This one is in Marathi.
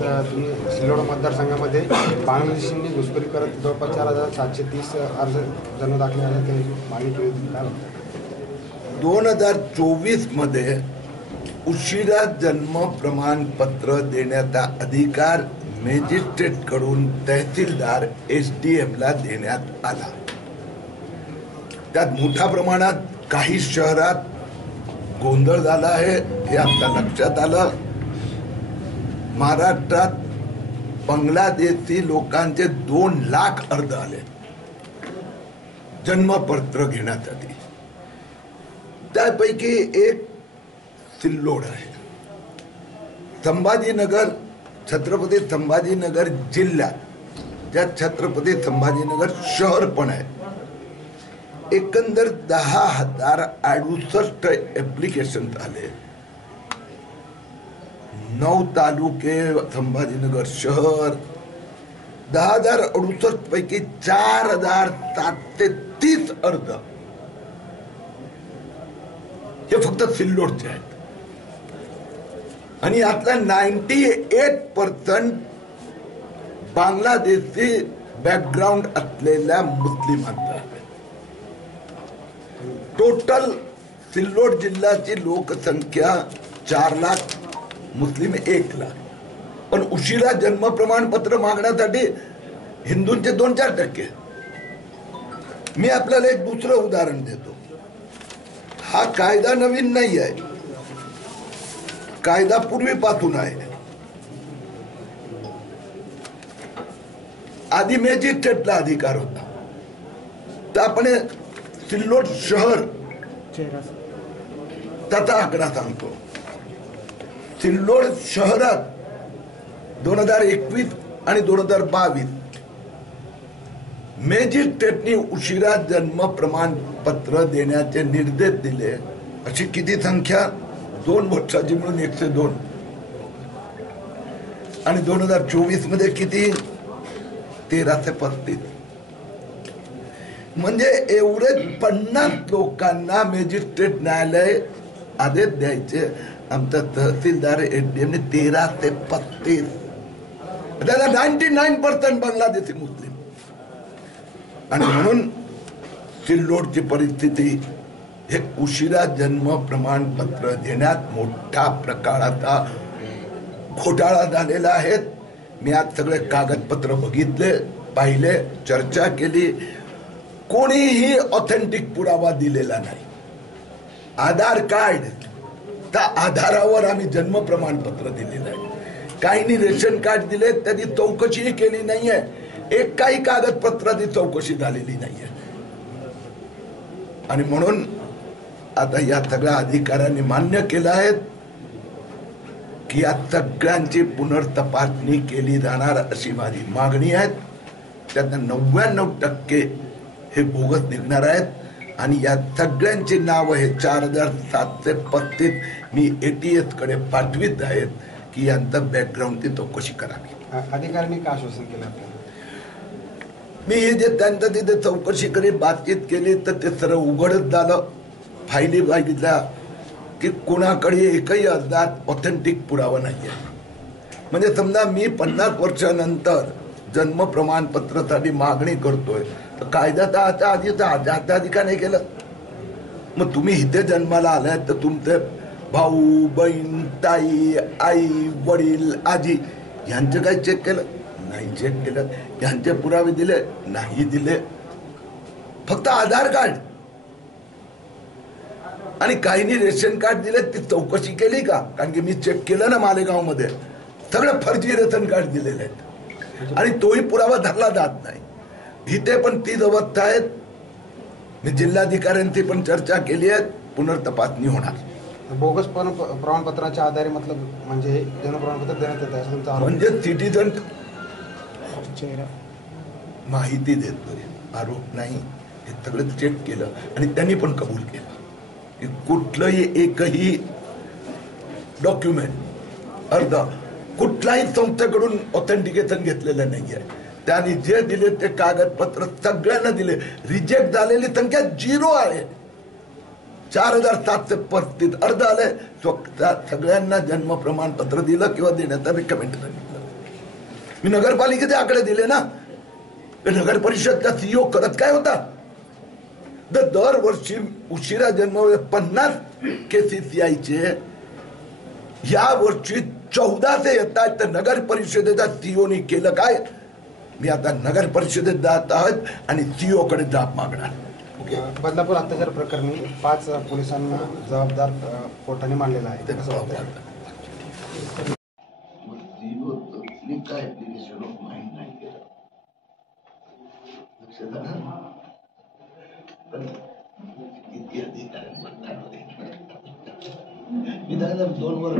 तुम्ही सिल्लोड मतदारसंघामध्ये बांगलादेशींनी घुसखोरी करत जवळपास 4730 अर्ज जन्म दाखले आले ते मागणी केली होती. काय म्हणतात? 2024 मध्ये उशिरा जन्म प्रमाणपत्र देण्याचा अधिकार मॅजिस्ट्रेट कडून तहसीलदार SDM ला देण्यात आला. त्यात मोठ्या प्रमाणात काही शहरात गोंधळ झाला आहे हे आता लक्षात आलं. महाराष्ट्रात बांगलादेशी लोकांचे 2 लाख अर्ज आले जन्मपत्र घेण्यासाठी. त्यापैकी एक सिल्लोड आहे. संभाजीनगर, छत्रपती संभाजीनगर जिल्ह्यात ज्यात छत्रपती संभाजीनगर शहर पण आहे, एकंदर 10,068 ऍप्लिकेशन आले. 9 तालुके संभाजीनगर शहर. 10,068 पैकी 4,730 अर्ज हे फक्त सिल्लोडचे आहेत. आणि यातला 98% बांगलादेशी बॅकग्राऊंड असलेल्या मुस्लिमांचा आहे. टोटल सिल्लोड जिल्ह्याची लोकसंख्या 4 लाख, मुस्लिम 1 लाख. पण उशिरा जन्म प्रमाणपत्र मागण्यासाठी हिंदूंचे 2-4%. मी आपल्याला एक दुसरं उदाहरण देतो. हा कायदा नवीन नाही आहे, कायदा पूर्वीपासून आहे. आधी मॅजिस्ट्रेटला अधिकार होता. तर आपण सिल्लोड शहर त्याचा आकडा सांगतो. सिल्लोड शहरात 2021 आणि 2022 मॅजिस्ट्रेटनी उशिरा जन्म प्रमाणपत्र देण्याचे निर्देश दिले. अशी किती संख्या? 2 वर्षाची मिळून 102. आणि 2024 मध्ये किती? 1335. म्हणजे एवढे 50 लोकांना मॅजिस्ट्रेट न्यायालय आदेश द्यायचे. आमचा तहसीलदार SDM ने 1335. त्याला 99% बांगलादेशी मुस्लिम. आणि म्हणून सिल्लोडची परिस्थिती हे उशिरा जन्म प्रमाणपत्र देण्यात मोठ्या प्रकाराचा घोटाळा झालेला आहे. मी आज सगळे कागदपत्र बघितले, पाहिले, चर्चा केली. कोणीही ऑथेंटिक पुरावा दिलेला नाही. आधार कार्ड त्या आधारावर आम्ही जन्म प्रमाणपत्र दिलेलं आहे. काहींनी रेशन कार्ड दिले, त्यांनी चौकशीही केली नाहीये. एक काही कागदपत्राची चौकशी झालेली नाहीये. आणि म्हणून आता या सगळ्या अधिकाऱ्यांनी मान्य केलं आहे की या सगळ्यांची पुनर्तपासणी केली जाणार अशी माझी मागणी आहे. त्यातनं 99% हे बोगस निघणार आहेत. आणि या सगळ्यांची नावं हे 4,735 मी ATS कडे पाठवित आहेत की यांचं बॅकग्राऊंडची चौकशी करावी. अधिकाऱ्यांनी काय आश्वासन केलं आपल्याला? मी हे जे त्यांचं तिथे चौकशी करी बातचीत केली तर ते सर्व उघडच झालं. फायली बघितल्या की कोणाकडे एकही अर्जात ऑथेंटिक पुरावा नाहीये. म्हणजे समजा मी 50 वर्षानंतर जन्म प्रमाणपत्रासाठी मागणी करतोय तर कायद्याचा आता आधीचा आधी का नाही केलं? मग तुम्ही इथे जन्माला आलाय तर तुमचे भाऊ, बहीण, ताई, आई, वडील, आजी यांचं काही चेक केलं? नाही चेक केलं. यांचे पुरावे दिले? नाही दिले. फक्त आधार कार्ड. आणि काहींनी रेशन कार्ड दिले, ती चौकशी केली का? कारण की मी चेक केलं ना मालेगाव मध्ये, सगळं फर्जी रेशन कार्ड दिलेले आहेत आणि तोही पुरावा धरला जात नाही. इथे पण तीच अवस्था आहेत. मी जिल्हाधिकाऱ्यांची पण चर्चा केली आहे. पुनर्तपासणी होणार. बोगस प्रमाणपत्राच्या आधारे मतलब म्हणजे जन्म प्रमाणपत्र देण्यात येत आहे म्हणजे सिटीजन माहिती देतोय, आरोप नाही. हे सगळं चेक केलं आणि त्यांनी पण कबूल केलं की कुठलंही एकही डॉक्युमेंट, अर्ज कुठल्याही संस्थेकडून ऑथेंटिकेशन घेतलेलं नाहीये. त्यांनी जे दिले ते कागदपत्र सगळ्यांना दिले. रिजेक्ट झालेली संख्या 0 आहे. 4,735 अर्ज आले. सगळ्यांना जन्म प्रमाणपत्र दिलं किंवा देण्याचा रिकमेंड सांगितलं. मी नगरपालिकेचे आकडे दिले ना. नगर परिषदचा सीईओ करत काय होता? दरवर्षी उशिरा जन्म 50 केसेस यायचे, या वर्षी 14 येत आहेत. तर नगर परिषदेच्या सीईओनी केलं काय? मी आता नगर परिषदेत जात आहोत आणि सीईओ कडे जाब मागणार. बदलापूर अत्याचार प्रकरणी 5 पोलिसांना जबाबदार कोर्टाने मानलेला आहे. ते कसं वाटतं? काय ऍप्लिकेशन ऑफ माइंड नाही केलं, लक्षात आलं? पण किती अधिकार मी 2 वर